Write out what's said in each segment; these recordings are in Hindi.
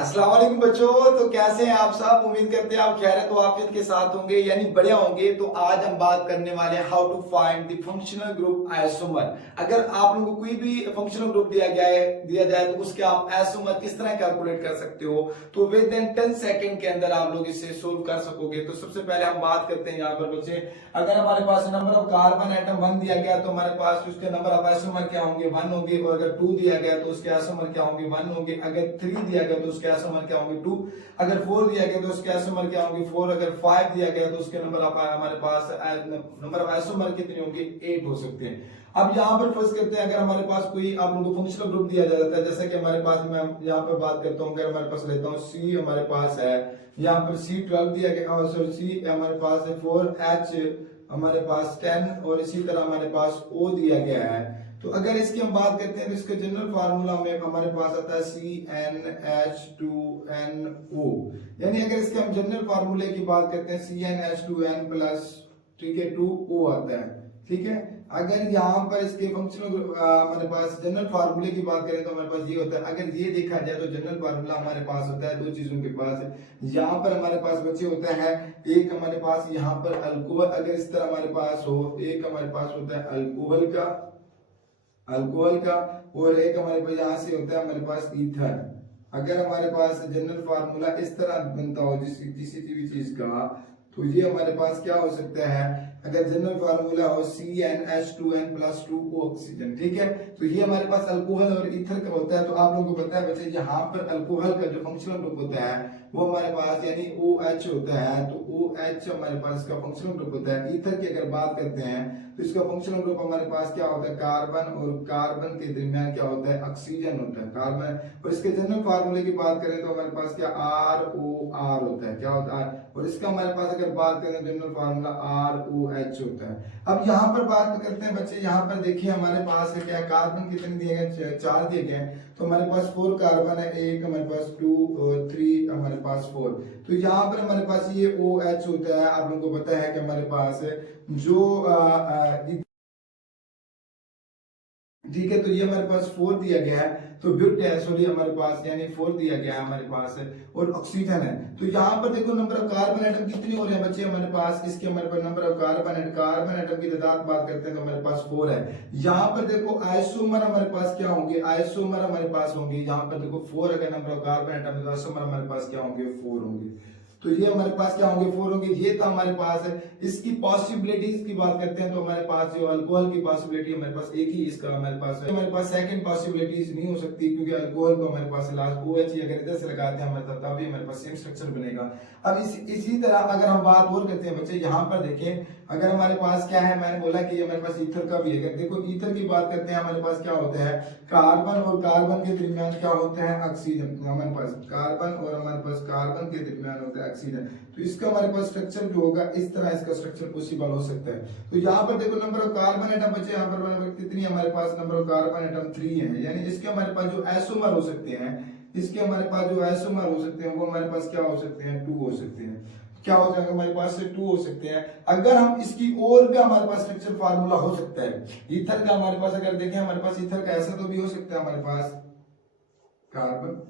अस्सलाम वालेकुम बच्चों। तो कैसे हैं आप सब? उम्मीद करते हैं आप खैरियत व आफियत के साथ होंगे, यानी बढ़िया होंगे। तो आज हम बात करने वाले हैं how to find the functional group isomer. अगर आप लोगों को कोई भी फंक्शनल ग्रुप दिया जाए तो उसके आप आइसोमर किस तरह कैलकुलेट कर सकते हो, तो विद इन 10 सेकंड के अंदर आप लोग इसे सोल्व कर सकोगे। तो सबसे पहले हम बात करते हैं यहाँ पर बच्चे, अगर हमारे पास नंबर ऑफ कार्बन एटम 1 दिया गया तो हमारे पास उसके नंबर ऑफ आइसोमर क्या होंगे, 1 होंगे। और अगर 2 दिया गया तो उसके आइसोमर क्या होंगे, 1 होंगे। अगर 3 दिया गया तो उसके आइसोमर क्या होंगे, 2। अगर 4 दिया गया तो उसके आइसोमर क्या होंगे, 4। अगर 5 दिया गया तो उसके नंबर ऑफ हमारे पास नंबर ऑफ आइसोमर कितने होंगे, 8 हो सकते हैं। अब यहाँ पर फर्स्ट करते हैं, अगर हमारे पास कोई आप लोगों को फंक्शनल ग्रुप दिया जाता है, जैसे कि हमारे पास, मैं यहाँ पर बात करता हूँ, अगर हमारे पास लेता हूँ सी, हमारे पास है यहाँ पर C12 दिया गया, सॉरी सी हमारे पास है 4H हमारे पास 10, और इसी तरह हमारे पास O दिया गया है। तो अगर इसकी हम बात करते हैं तो इसका जनरल फार्मूला में हमारे पास आता है CnH2nO। यानी अगर इसके हम जनरल फार्मूले की बात करते हैं CnH2n प्लस, ठीक है, 2O आता है, ठीक है। अगर यहाँ पर इसके फंक्शनल हमारे पास जनरल फार्मूले की बात करें तो हमारे पास ये होता है, अगर ये देखा जाए तो जनरल फार्मूला हमारे पास होता है दो चीजों के पास है। यहाँ पर हमारे पास बच्चे होता है, एक हमारे पास यहाँ पर अल्कोहल, अगर इस तरह हमारे पास हो, एक हमारे पास होता है अल्कोहल का, और एक हमारे पास यहाँ से होता है हमारे पास ईथर। अगर हमारे पास जनरल फार्मूला इस तरह बनता हो किसी भी चीज का, तो ये हमारे पास क्या हो सकता है, अगर जनरल फार्मूला हो CnH2n प्लस 2O ऑक्सीजन, ठीक है। तो ये हमारे पास अल्कोहल और ईथर का होता है। तो आप लोगों को पता है बच्चे, यहाँ पर अल्कोहल का जो फंक्शनल ग्रुप होता है वो हमारे पास यानी OH होता है। तो OH हमारे पास इसका फंक्शनल ग्रुप होता है। ईथर की अगर बात करते हैं तो इसका फंक्शनल ग्रुप हमारे पास क्या होता है, कार्बन, और कार्बन के दरमियान क्या होता है, ऑक्सीजन होता है, कार्बन। और इसके जनरल फार्मूले की बात करें तो हमारे पास क्या ROR होता है, क्या होता है। और इसका हमारे पास अगर बात करें जनरल फार्मूला ROH होता है। अब यहाँ पर बात करते हैं बच्चे, यहाँ पर देखिए हमारे पास है क्या, कार्बन कितने दिए गए, 4 दिए गए। तो हमारे पास 4 कार्बन है, एक हमारे पास 2 और 3 हमारे पास 4। तो यहाँ पर हमारे पास ये OH होता है। आप लोगों को पता है कि हमारे पास जो ठीक है, तो ये हमारे पास 4 दिया गया है। तो ब्यूट है, सॉरी हमारे पास यानी 4 दिया गया है हमारे पास, और ऑक्सीजन है। तो यहाँ पर देखो नंबर ऑफ कार्बन एटम कितने हो रहे हैं बच्चे हमारे पास, इसके हमारे पास नंबर ऑफ कार्बन एटम की तादाद बात करते हैं तो हमारे पास 4 है। यहाँ पर देखो आइसोमर हमारे पास क्या होंगे, आइसोमर हमारे पास होंगे, यहाँ पर देखो 4 अगर नंबर ऑफ कार्बन एटम, तो आइसोमर हमारे पास क्या होंगे, 4 होंगे। तो ये हमारे पास क्या होंगे, 4 होंगे। ये था हमारे पास है। इसकी पॉसिबिलिटीज की बात करते हैं तो हमारे पास जो अल्कोहल की पॉसिबिलिटी हमारे पास एक ही इसका हमारे पास है। हमारे पास सेकंड पॉसिबिलिटीज नहीं हो सकती, क्योंकि अल्कोहल को हमारे पास लास्ट OH अगर इधर से लगाते हैं हमारे पास, तभी हमारे पास सेम स्ट्रक्चर बनेगा। अब इसी तरह अगर हम बात और करते हैं बच्चे, यहाँ पर देखें, अगर हमारे पास क्या है, मैंने बोला कि हमारे पास ईथर का भी है। अगर देखो ईथर की बात करते हैं, हमारे पास क्या होता है, कार्बन और कार्बन के दरमियान क्या होता है, ऑक्सीजन। हमारे पास कार्बन और हमारे पास कार्बन के दरमियान होता है ऑक्सीजन। तो इसका हमारे पास स्ट्रक्चर जो होगा, इस तरह इसका स्ट्रक्चर पॉसिबल हो सकता है। तो यहाँ पर देखो नंबर ऑफ कार्बन एटम बचे, यहाँ पर कितनी हमारे पास नंबर ऑफ कार्बन एटम 3 है। यानी इसके हमारे पास जो आइसोमर हो सकते हैं, इसके हमारे पास जो आइसोमर हो सकते हैं वो हमारे पास क्या हो सकते हैं, 2 हो सकते हैं। क्या हो जाएगा हमारे पास से 2 हो सकते हैं। अगर हम इसकी और भी हमारे पास स्ट्रक्चर फार्मूला हो सकता है ईथर का, हमारे पास अगर देखें हमारे पास ईथर का ऐसा तो भी हो सकता है हमारे पास कार्बन,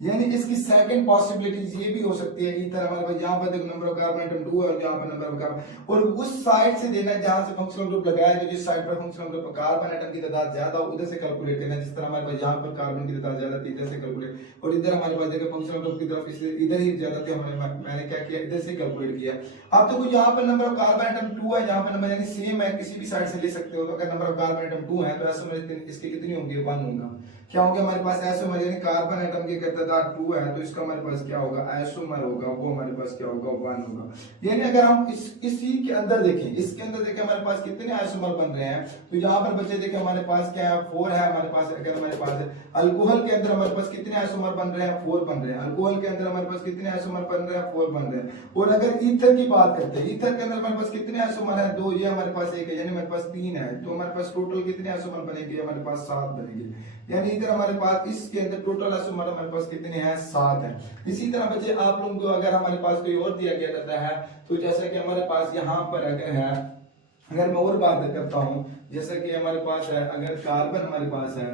यानी इसकी सेकंड पॉसिबिलिटीज ये भी हो सकती है। ईथर हमारे पास यहाँ पर देखो नंबर ऑफ कार्बन एटम 2 है, और यहाँ पर नंबर ऑफ कार्बन, और उस साइड से देना जहां से फंक्शनल ग्रुप लगाया है, जिस साइड पर फंक्शनल ग्रुप कार्बन एटम की तादाद ज्यादा हो उधर से कैलकुलेट करना। जिस तरह हमारे पास यहाँ पर कार्बन की तादाद ज्यादा थी, इधर से कैलकुलेट, और इधर हमारे पास देखो फंक्शनल ग्रुप की तरफ इसलिए इधर ही ज्यादा थे, मैंने क्या किया, इधर से कैलकुलेट किया। आप देखो यहाँ पर नंबर ऑफ कार्बन एटम 2 है, यहाँ पर नंबर यानी सेम है, किसी भी साइड से ले सकते हो। तो अगर नंबर ऑफ कार्बन एटम 2 है तो ऐसे इसके कितनी होंगी, 1 होगा। क्या होंगे हमारे पास, आइसोमर, यानी कार्बन एटम की तादाद 2 है तो इसका हमारे पास क्या होगा, आइसोमर होगा, वो हमारे पास क्या होगा, 1 होगा। यानी अगर हम इसी के अंदर देखें, इसके अंदर देखें हमारे पास कितने आइसोमर बन रहे हैं। तो यहाँ पर बच्चे देखें हमारे पास क्या है, 4 है हमारे पास। अगर हमारे पास अल्कोहल के अंदर हमारे पास कितने आइसोमर बन रहे हैं, 4 बन रहे हैं। अल्कोहल के अंदर हमारे पास कितने आइसोमर बन रहे हैं, 4 बन रहे हैं। और अगर ईथर की बात करते हैं, ईथर के अंदर हमारे पास कितने आइसोमर है, 2, ये हमारे पास 1 है, यानी हमारे पास 3 है। तो हमारे पास टोटल कितने आइसोमर बनेंगे, हमारे पास 7 बनेंगे। यानी इधर हमारे पास इसके अंदर टोटल आइसोमर हमारे पास कितने हैं, 7 है। इसी तरह बच्चे आप लोगों को अगर हमारे पास कोई और दिया गया रहता है, तो जैसा कि हमारे पास यहाँ पर अगर है, अगर मैं और बात करता हूँ, जैसा कि हमारे पास है, अगर कार्बन हमारे पास है,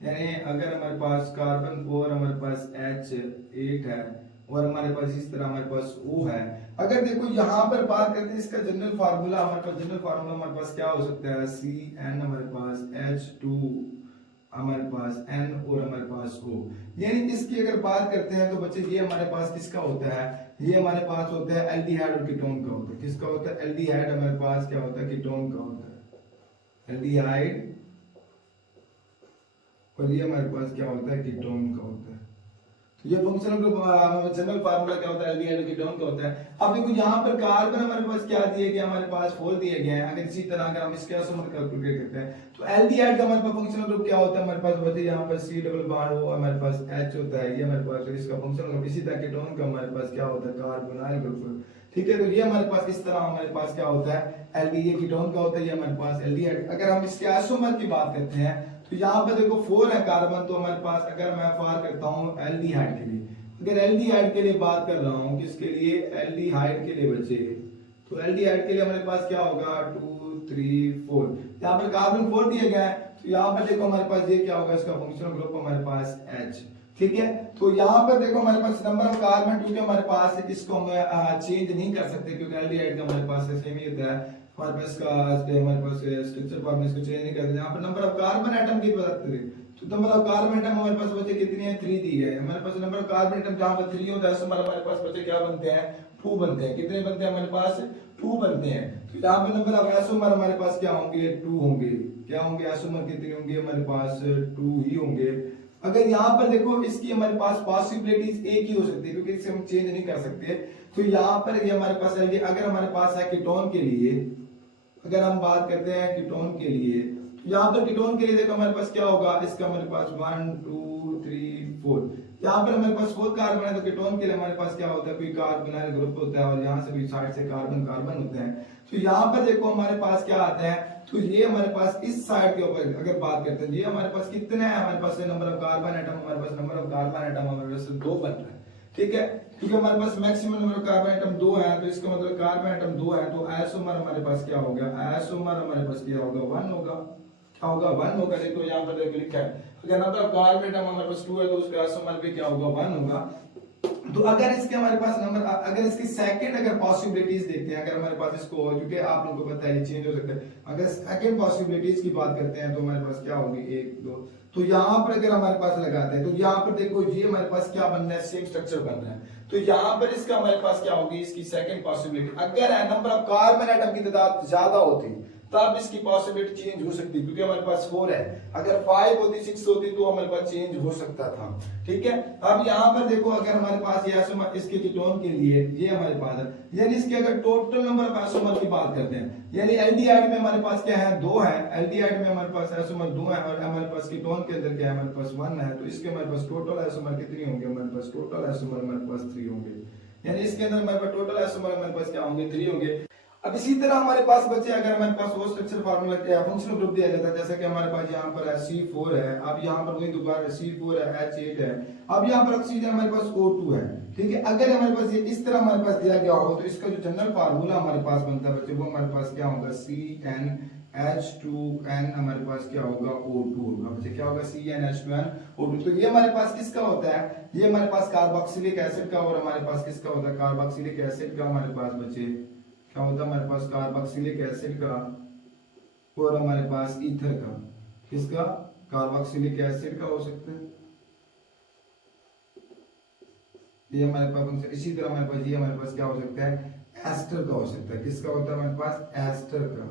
यानी अगर हमारे पास कार्बन 4 हमारे पास H8 है और हमारे पास इस तरह हमारे पास O है। अगर देखो यहाँ पर बात करते हैं इसका जनरल फार्मूला, हमारे पास जनरल फार्मूला हमारे पास क्या हो सकता है, CN हमारे पास H2 हमारे पास N और हमारे पास O। यानी इसकी अगर बात करते हैं तो बच्चे ये हमारे पास किसका होता है, ये हमारे पास होता है एल्डिहाइड और कीटोन का होता है। किसका होता है, एल्डिहाइड हमारे पास क्या होता है, कीटोन का होता है, एल्डिहाइड, और ये हमारे पास क्या होता है, कीटोन का होता है। तो ये फंक्शनल ग्रुप जनरल फार्मूला क्या होता है, एल्डिहाइड कीटोन का होता है। अब देखो यहाँ पर कार्बन हमारे पास क्या दिए गया, हमारे पास 4 दिए गए हैं। अगर इसी तरह अगर हम इसके आइसोमर कैलकुलेट करते हैं तो एल्डिहाइड का हमारे पास फंक्शनल ग्रुप क्या होता है, हमारे पास बचे यहाँ पर C डबल बॉन्ड O, हमारे पास H होता है, ये हमारे पास इसका फंक्शनल ग्रुप। इसी तरह कीटोन का हमारे पास क्या होता है, कार्बोनाइल ग्रुप। ठीक है, तो ये हमारे पास इस तरह हमारे पास क्या होता है, एल्डी, ये कीटोन का होता है, ये हमारे पास एल्डिहाइड। अगर हम इसके आइसोमर की बात करते हैं तो यहाँ पर देखो 4 है कार्बन, तो हमारे पास अगर मैं फार करता हूँ एल्डिहाइड के लिए, अगर एल्डिहाइड के लिए बात कर रहा हूँ, किसके लिए, एल्डिहाइड के लिए बचे, तो एल्डिहाइड के लिए हमारे पास क्या होगा 2 3 4। यहाँ पर कार्बन 4 दिया गया है, तो यहाँ पर देखो हमारे पास ये क्या होगा, इसका फंक्शनल ग्रुप हमारे पास H। ठीक है, तो यहाँ पर देखो हमारे पास नंबर ऑफ कार्बन क्योंकि हमारे पास इसको हम चेंज नहीं कर सकते क्योंकि एल्डिहाइड का हमारे पास सेम ही होता है, हमारे पास का हमारे पास स्ट्रक्चर फॉर्म में इसको चेंज नहीं करते। यहाँ पर नंबर ऑफ कार्बन एटम की बात करें तो नंबर ऑफ कार्बन एटम हमारे पास बचे कितने हैं, 3 दी है हमारे पास। नंबर ऑफ कार्बन एटम जहां पर 3 होता है तो हमारे पास बचे क्या बनते हैं, 2 बनते हैं। कितने बनते हैं हमारे पास, 2 बनते हैं। तो यहाँ पे नंबर ऑफ आइसोमर हमारे पास क्या होंगे, 2 होंगे। क्या होंगे, आइसोमर कितने होंगे हमारे पास, 2 ही होंगे। अगर यहाँ पर देखो इसकी हमारे पास पॉसिबिलिटीज एक ही हो सकती है क्योंकि इसे हम चेंज नहीं कर सकते। तो यहाँ पर ये हमारे पास है, अगर हमारे पास है कीटोन के लिए, अगर हम बात करते हैं कीटोन के लिए, तो यहाँ पर कीटोन के लिए देखो हमारे पास क्या होगा, इसका हमारे पास 1 2 3 4, यहाँ पर हमारे पास 4 कार्बन है। तो कीटोन के लिए हमारे पास क्या होता है, कोई कार्बोनाइल ग्रुप होता है और यहाँ से भी साइड से कार्बन कार्बन होते हैं। तो यहाँ पर देखो हमारे पास क्या आता है, तो ये हमारे पास इस साइड के ऊपर अगर बात करते हैं, ये हमारे पास कितने हैं, हमारे पास नंबर ऑफ कार्बन एटम, हमारे पास नंबर ऑफ कार्बन एटम हमारे पास 2 बन रहा है। ठीक है, क्योंकि हमारे पास maximum number of carbon atom 2 है, तो इसका मतलब कार्बन एटम 2 है, तो आइसोमर हमारे पास क्या होगा, आइसोमर हमारे पास क्या होगा, 1 होगा। क्या होगा, 1 होगा। देखो यहाँ पर देखो लिखा है, अगर नंबर ऑफ कार्बन एटम हमारे पास 2 है तो उसका आइसोमर भी क्या होगा, 1 होगा। तो अगर इसके हमारे पास नंबर, अगर इसकी सेकंड अगर पॉसिबिलिटीज देखते हैं, अगर हमारे पास इसको, क्योंकि आप लोगों को पता है ये चेंज हो सकता है, अगर सेकंड पॉसिबिलिटीज की बात करते हैं तो हमारे पास क्या होगी, 1 2। तो यहाँ पर अगर हमारे पास लगाते हैं तो यहाँ पर देखो ये हमारे पास क्या बन रहा है, सेम स्ट्रक्चर बन रहा है। तो यहाँ पर इसका हमारे पास क्या होगी, इसकी सेकंड पॉसिबिलिटी, अगर नंबर ऑफ कार्बन एटम की तादाद ज्यादा होती तब इसकी पॉसिबिलिटी चेंज हो सकती, क्योंकि हमारे पास 4 है। अगर 5 होती, 6 होती तो हमारे पास चेंज हो सकता था। ठीक है, अब यहाँ पर देखो अगर हमारे पास ये आइसोमर इसके कीटोन के लिए ये हमारे पास है, यानी इसके अगर टोटल नंबर ऑफ आइसोमर की बात करते हैं, यानी एल्डिहाइड में हमारे पास क्या है, 2 है। एल्डिहाइड में हमारे पास आइसोमर 2 है और हमारे पास कीटोन के अंदर क्या है, हमारे पास 1 है। तो इसके हमारे पास टोटल आइसोमर कितने होंगे, हमारे पास टोटल आइसोमर हमारे पास 3 होंगे। यानी इसके अंदर हमारे पास टोटल आइसोमर हमारे पास क्या होंगे, 3 होंगे। अब इसी तरह हमारे पास बचे, अगर हमारे पास वो स्ट्रक्चर फार्मूला क्या फंक्शनल ग्रुप दिया जाता है, जैसे कि हमारे पास यहाँ पर C4 है, अब यहाँ पर वही दोबारा C4 है, H8 है, अब यहाँ पर ऑक्सीजन हमारे पास O2 है। ठीक है, अगर हमारे पास ये इस तरह हमारे पास दिया गया हो तो इसका जो जनरल फार्मूला हमारे पास बनता है बच्चे, वो हमारे पास क्या होगा, CnH2n हमारे पास क्या होगा, O2 होगा। बच्चे क्या होगा, CnH2n O2। तो ये हमारे पास किसका होता है, ये हमारे पास कार्बोक्सिलिक एसिड का, और हमारे पास किसका होता है, कार्बोक्सिलिक एसिड का हमारे पास बच्चे क्या होता है, हमारे पास कार्बोक्सिलिक एसिड का और हमारे पास ईथर का। किसका, कार्बोक्सिलिक एसिड का हो सकता है, ये हमारे पास। इसी तरह हमारे पास ये हमारे पास क्या हो सकता है, एस्टर का हो सकता है। किसका होता है हमारे पास, एस्टर का।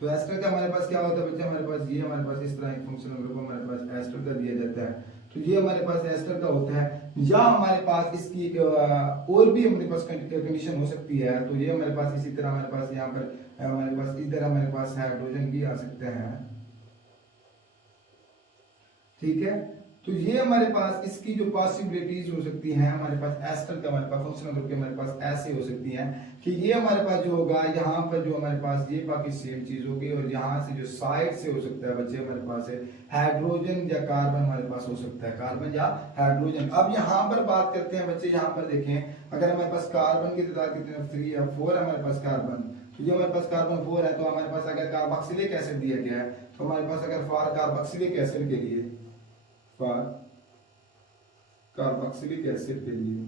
तो एस्टर का हमारे पास क्या होता है बच्चे, हमारे पास ये हमारे पास इस तरह एक फंक्शनल ग्रुप हमारे पास एस्टर का दिया जाता है। तो ये हमारे पास एस्टर का होता है, या हमारे पास इसकी और भी हमारे पास कंडीशन हो सकती है। तो ये हमारे पास इसी तरह हमारे पास यहाँ पर हमारे पास इधर हमारे पास हाइड्रोजन भी आ सकते हैं। ठीक है, तो ये हमारे पास इसकी जो पॉसिबिलिटीज हो सकती हैं, हमारे पास एस्टर का हमारे पास फंक्शनल ग्रुप के हमारे पास ऐसे हो सकती हैं कि ये हमारे पास जो होगा, यहाँ पर जो हमारे पास ये बाकी सेम चीज होगी, और यहाँ से जो साइड से हो सकता है बच्चे हमारे पास है हाइड्रोजन या कार्बन हमारे पास हो सकता है, कार्बन या हाइड्रोजन। अब यहाँ पर बात करते हैं बच्चे, यहाँ पर देखें अगर हमारे पास कार्बन की तादाद कितनी, 3 या 4 है हमारे पास कार्बन, तो ये हमारे पास कार्बन 4 है। तो हमारे पास अगर कार्बोक्सिलिक एसिड दिया गया है तो हमारे पास अगर फॉर कार्बोक्सिलिक एसिड के लिए फॉर कार्बोक्सिलिक एसिड के लिए।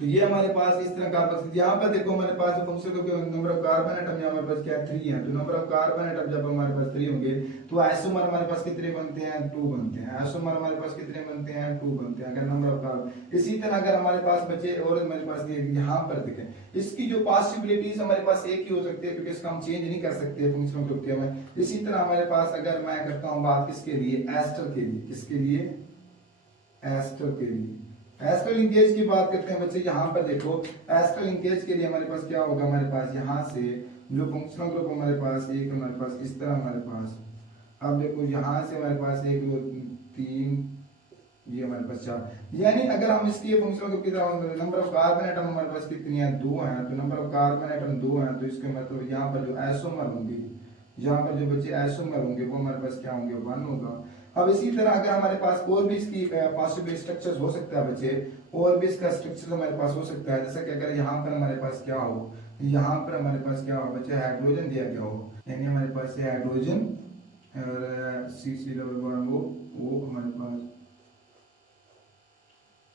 तो ये हमारे पास इस तरह कार्बोक्सिल, यहाँ पर देखो हमारे पास function number of carbon atom यहाँ हमारे पास क्या 3 है। तो नंबर ऑफ कार्बन एटम जब हमारे पास 3 होंगे तो आइसोमर हमारे पास कितने बनते हैं 2 बनते हैं। आइसोमर हमारे पास कितने बनते हैं 2 बनते हैं, अगर नंबर ऑफ कार्बन। इसी तरह अगर हमारे पास बचे और हमारे पास यहाँ पर देखें, इसकी जो पॉसिबिलिटीज हमारे पास एक ही हो सकती है क्योंकि इसका हम चेंज नहीं कर सकते फंक्शनल ग्रुप के में। इसी तरह हमारे पास अगर मैं करता हूँ बात किसके लिए, एस्टर के लिए, किसके लिए, एस्टर के लिए। एस्टर लिंकेज की बात करते हैं बच्चे, यहाँ पर देखो एस्टर लिंकेज के लिए हमारे पास क्या होगा, हमारे पास यहाँ से जो फंक्शनल ग्रुप हमारे पास एक, हमारे पास इस तरह हमारे पास, अब देखो यहाँ से हमारे पास 1 2 3 ये हमारे पास 4, यानी अगर हम इसकी फंक्शनल ग्रुप की तरह नंबर ऑफ कार्बन एटम हमारे पास कितनी है 2 है। तो नंबर ऑफ कार्बन एटम 2 है, तो इसके मतलब यहाँ पर जो आइसोमर होंगे, यहाँ पर जो बच्चे आइसोमर होंगे वो हमारे पास क्या होंगे 1 होगा। अब इसी तरह अगर हमारे पास और भी इसकी पॉसिबल स्ट्रक्चर्स हो सकता है बच्चे, और भी इसका स्ट्रक्चर हमारे पास हो सकता है, जैसे कि अगर यहाँ पर हमारे पास क्या हो, यहाँ पर हमारे पास क्या हो बच्चे, हाइड्रोजन दिया गया हो, यानी हमारे पास ये हाइड्रोजन और CC डबल बॉन्ड वो हमारे पास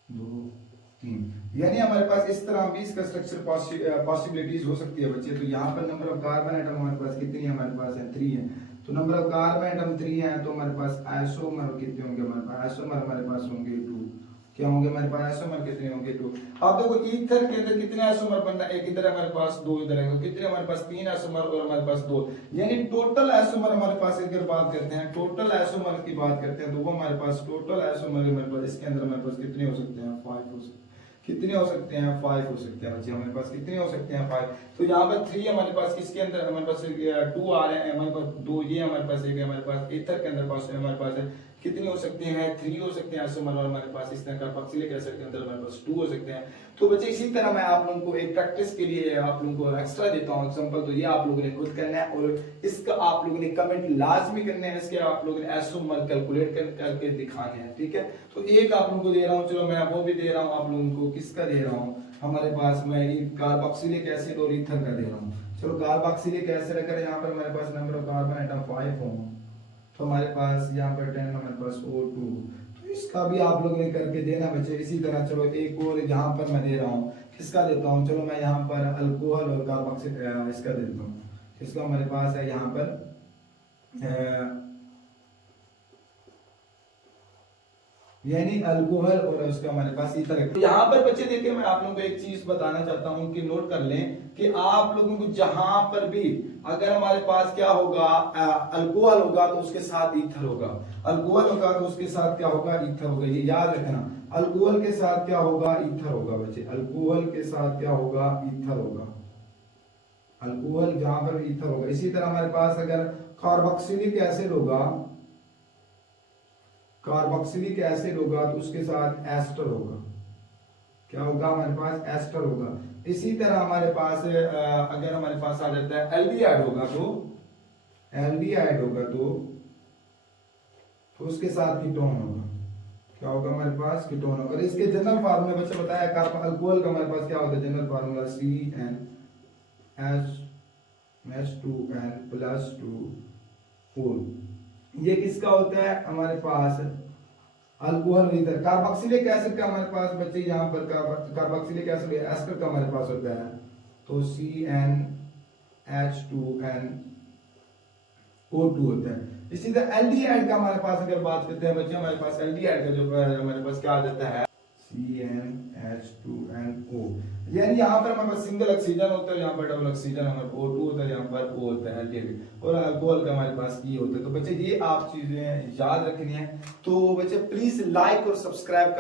2 3, यानी हमारे पास इस तरह भी इसका स्ट्रक्चर पॉसिबिलिटीज हो सकती है बच्चे। तो यहाँ पर नंबर ऑफ कार्बन एटम हमारे पास कितनी है, हमारे पास है 3 है। तो नंबर ऑफ कार्बन एटम 3 है, तो हमारे पास आइसोमर कितने होंगे, हमारे पास आइसोमर हमारे पास होंगे 2। क्या होंगे हमारे पास आइसोमर कितने होंगे 2। अब देखो ईथर के अंदर कितने आइसोमर बनना, एक इधर हमारे पास 2 इधर है, कितने हमारे पास 3 आइसोमर और हमारे पास 2, यानी टोटल आइसोमर हमारे पास अगर बात करते हैं, टोटल आइसोमर की बात करते हैं तो वो हमारे पास टोटल आइसोमर हमारे पास इसके अंदर हमारे पास कितने हो सकते हैं 5 हो सकते हैं। कितने हो सकते हैं 5 हो सकते हैं बच्चे, हमारे पास कितने हो सकते हैं 5। तो यहाँ पर 3 हमारे पास किसके अंदर, हमारे पास 2 आ रहे हैं, हमारे पास 2 ये हमारे पास एक है, हमारे पास ईथर के अंदर पास हमारे पास है कितने हो सकते हैं 3 हो सकते हैं आइसोमर, और हमारे पास इस तरह कार्बोक्सिलिक एसिड के अंदर हमारे पास 2 हो सकते हैं। तो बच्चे इसी तरह मैं आप लोगों को एक प्रैक्टिस के लिए आप लोगों को एक्स्ट्रा देता हूं एग्जांपल, तो ये आप लोगों ने खुद करना है और इसका आप लोगों ने कमेंट लाजमी करने हैं, इसके आप लोगों ने आइसोमर कैलकुलेट करके दिखाने हैं, ठीक है। तो एक आप लोगों को दे रहा हूं, चलो मैं वो भी दे रहा हूं आप लोगों को, किसका दे रहा हूं, हमारे पास मैं कार्बोक्सिलिक एसिड और ईथर का दे रहा हूं। चलो कार्बोक्सिलिक एसिड अगर यहाँ पर हमारे पास नंबर ऑफ कार्बन एटम 5 हो तो हमारे पास यहाँ पर 10 हमारे पास O2, तो इसका भी आप लोगों ने करके देना बच्चे। इसी तरह चलो एक और यहाँ पर मैं दे रहा हूँ, किसका देता हूँ, चलो मैं यहाँ पर अल्कोहल और कार्बोक्सिल इसका देता हूँ, किसका हमारे पास है यहाँ पर यानी अल्कोहल और उसका हमारे पास ईथर है। तो यहाँ पर बच्चे देखिए मैं आप लोगों को एक चीज बताना चाहता हूँ कि नोट कर लें कि आप लोगों को जहां पर भी अगर हमारे पास क्या होगा अल्कोहल होगा तो उसके साथ ईथर होगा, अल्कोहल होगा तो उसके साथ क्या होगा ईथर होगा, ये याद रखना। अल्कोहल के साथ क्या होगा ईथर होगा बच्चे, अल्कोहल के साथ क्या होगा ईथर होगा, अल्कोहल जहां पर ईथर होगा। इसी तरह हमारे पास अगर कार्बोक्सिलिक एसिड होगा, कार्बोक्सिलिक एसिड होगा तो उसके साथ एस्टर होगा, क्या होगा हमारे पास एस्टर होगा। इसी तरह हमारे पास अगर हमारे पास आ जाता है एल्डिहाइड होगा तो एल्डिहाइड होगा तो उसके साथ कीटोन होगा, क्या होगा हमारे पास कीटोन होगा। और इसके जनरल फार्मूला बच्चे बताया कार्बन अल्कोहल का हमारे पास क्या होता है जनरल फार्मूला CnH2n+2O। ये किसका होता है हमारे पास अल्कोहल ईथर। कार्बोक्सिलिक एसिड का हमारे पास बच्चे यहाँ पर कार्बोक्सिलिक एसिड एस्टर का हमारे पास होता है तो CnH2nO2 होता है। इसी तरह एल्डिहाइड का हमारे पास अगर बात करते हैं बच्चे, हमारे पास एल्डिहाइड का जो हमारे पास क्या आ जाता है CnH2nO, यानी यहाँ पर हमारे पास सिंगल ऑक्सीजन होता है, यहाँ पर डबल ऑक्सीजन हमारे O2 होता है, यहाँ पर O होता है एल्डिहाइड, और अल्कोहल का हमारे पास E होता है। तो बच्चे ये आप चीजें याद रखनी है। तो बच्चे प्लीज लाइक और सब्सक्राइब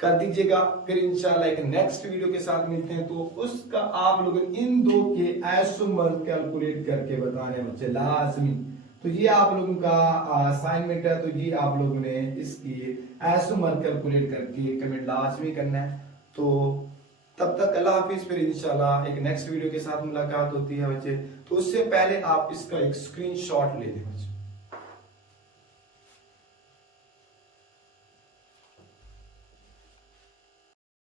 कर दीजिएगा। फिर इंशाल्लाह एक नेक्स्ट वीडियो के साथ मिलते हैं, तो उसका आप लोग इन दो के आइसोमर कैलकुलेट करके बताने बच्चे लाजमी। तो ये आप लोगों का असाइनमेंट है, तो ये आप लोगों ने इसकी आइसोमर कैलकुलेट करके कमेंट लाजमी करना है। तो तब तक अल्लाह हाफिज, फिर इंशाल्लाह एक नेक्स्ट वीडियो के साथ मुलाकात होती है बच्चे। तो उससे पहले आप इसका एक स्क्रीनशॉट ले लें बच्चे।